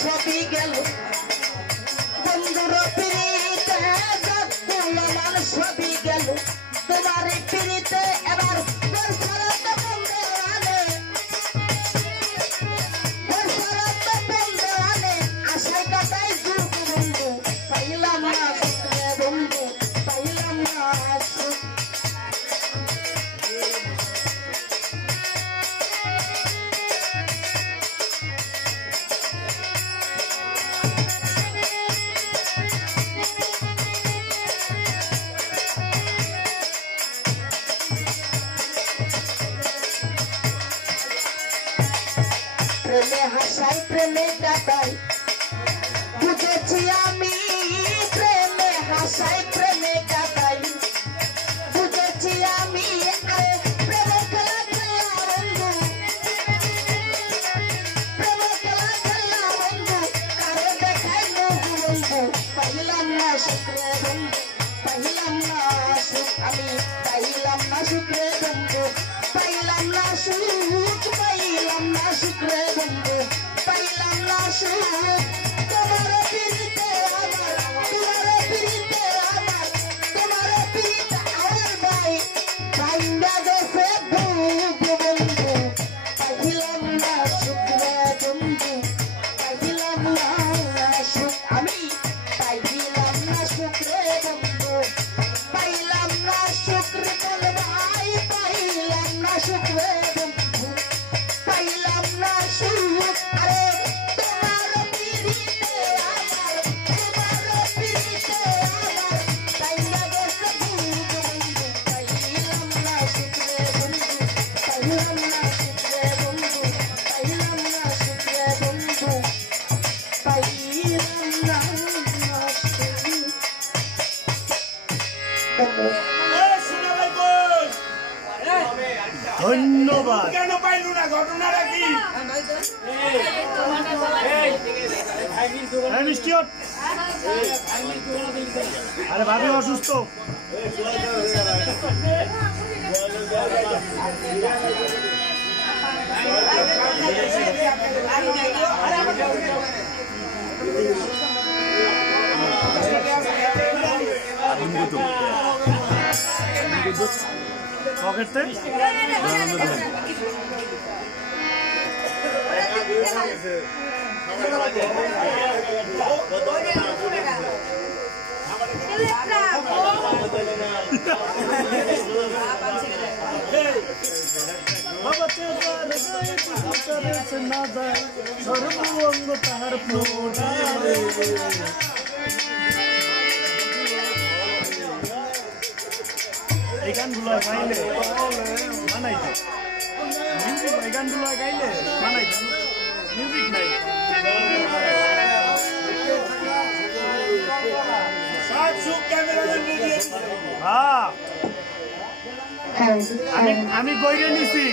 সবই গেল বন্ধুর পিড়িতে যতমান সবই গেল তোমার পিড়িতে এবার বর্ষারাত বন্ধে আনে আশায় কাটাই যুগ বন্ধু পাইলাম না সুখে বন্ধু পাইলাম না সুখ প্রেমে হাসাই প্রেমে কাটাই বুঝেছি আমি প্রেমে হাসাই প্রেমে কাটাই বুঝেছি আমি আরে প্রেমে খেলা খেলা বন্ধু প্রেমে খেলা খেলা বন্ধু কারে দেখাই মুখ বন্ধু পাইলাম না সুখ রে বন্ধু পাইলাম না সুখ আমি পাইলাম না সুখ রে বন্ধু পাইলাম না সুখ পাইলাম না সুখ রে বন্ধু পাইলাম না সুখ তোমার পিড়িতে আমার তোমার পিড়িতে আমার ভাই ভাইয়া গেছে ভূপ বন্ধু পাইলাম না সুখ রে বন্ধু পাইলাম না সুখ আমি পাইলাম না সুখ রে বন্ধু পাইলাম না সুখ রে বল ভাই পাইলাম না সুখ রে বন্ধু পাইলাম না সুখ আরে তোমার পিড়িতে আমার পাইলা গেছে ভূপ বন্ধু পাইলাম না সুখ রে বন্ধু পাইলাম না সুখ রে বন্ধু পাইলাম না সুখ রে বন্ধু পাইলাম না ধন্যবাদ। কেন পাইলু না ঘটনাটা কি? আরে ভাবি অসুস্থ। পকেটে সর্বঙ্গ তাহার এই গানগুলো গাইলে মানাইতো মিউজিক এই গানগুলো গাইলে মানাইতো মিউজিক নাই হ্যাঁ আমি কইরে নিছি